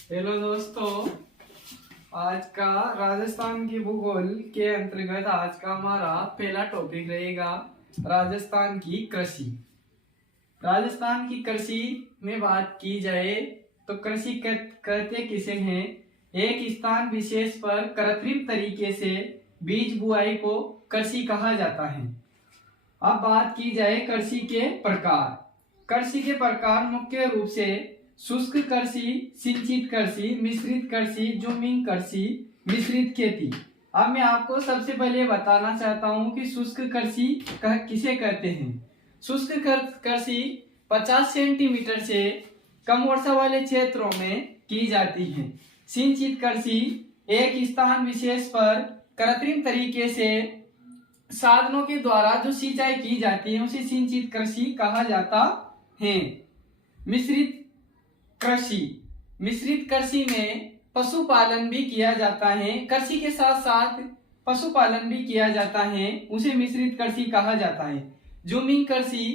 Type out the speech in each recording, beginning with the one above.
Hello दोस्तों, आज का राजस्थान की भूगोल के अंतर्गत आज का हमारा पहला टॉपिक रहेगा राजस्थान की कृषि। राजस्थान की कृषि में बात की जाए तो कृषि करते किसे हैं? एक स्थान विशेष पर कृत्रिम तरीके से बीज बुआई को कृषि कहा जाता है। अब बात की जाए कृषि के प्रकार। कृषि के प्रकार मुख्य रूप से शुष्क कृषि, सिंचित कृषि, मिश्रित कृषि, जूमिंग कृषि, मिश्रित खेती। अब मैं आपको सबसे पहले बताना चाहता हूं कि शुष्क कृषि किसे कहते हैं। शुष्क कृषि 50 सेंटीमीटर से कम वर्षा वाले क्षेत्रों में की जाती है। सिंचित कृषि एक स्थान विशेष पर कृत्रिम तरीके से साधनों के द्वारा जो सिंचाई की जाती है उसे सिंचित कृषि कहा जाता है। मिश्रित कृषि, मिश्रित कृषि में पशुपालन भी किया जाता है। कृषि के साथ साथ पशुपालन भी किया जाता है, उसे मिश्रित कृषि कहा जाता है। जूमिंग कृषि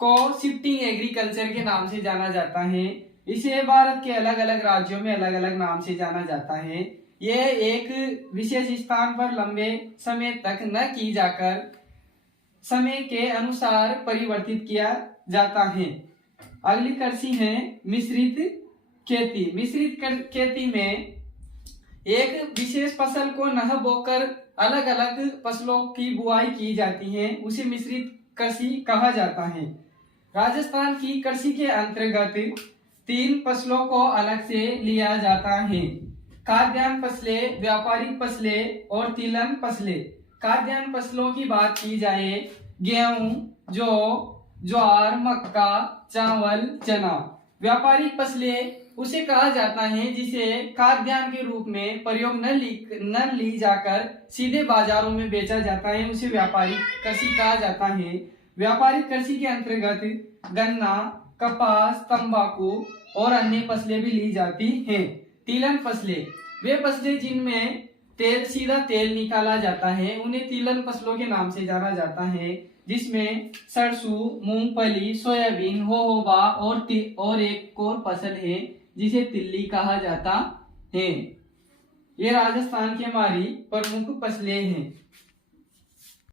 को शिफ्टिंग एग्रीकल्चर के नाम से जाना जाता है। इसे भारत के अलग अलग राज्यों में अलग अलग नाम से जाना जाता है। यह एक विशेष स्थान पर लंबे समय तक न की जाकर समय के अनुसार परिवर्तित किया जाता है। अगली कृषि है मिश्रित खेती। मिश्रित खेती में एक विशेष फसल को न बोकर अलग अलग फसलों की बुआई की जाती है, उसे मिश्रित कृषि कहा जाता है। राजस्थान की कृषि के अंतर्गत 3 फसलों को अलग से लिया जाता है: खाद्यान्न फसलें, व्यापारिक फसलें और तिलहन फसलें। खाद्यान्न फसलों की बात की जाए, गेहूं, जौ, ज्वार, मक्का, चावल, चना। व्यापारिक फसलें उसे कहा जाता है जिसे खाद्यान्न के रूप में प्रयोग न ली जाकर सीधे बाजारों में बेचा जाता है, उसे व्यापारिक कृषि कहा जाता है। व्यापारिक कृषि के अंतर्गत गन्ना, कपास, तंबाकू और अन्य फसलें भी ली जाती हैं। तिलहन फसलें वे फसलें जिनमें सीधा तेल निकाला जाता है, उन्हें तिलहन फसलों के नाम से जाना जाता है, जिसमें सरसों, मूंगफली, सोयाबीन, होहोबा और एक और फसल है जिसे तिल्ली कहा जाता है। ये राजस्थान की हमारी प्रमुख फसलें हैं।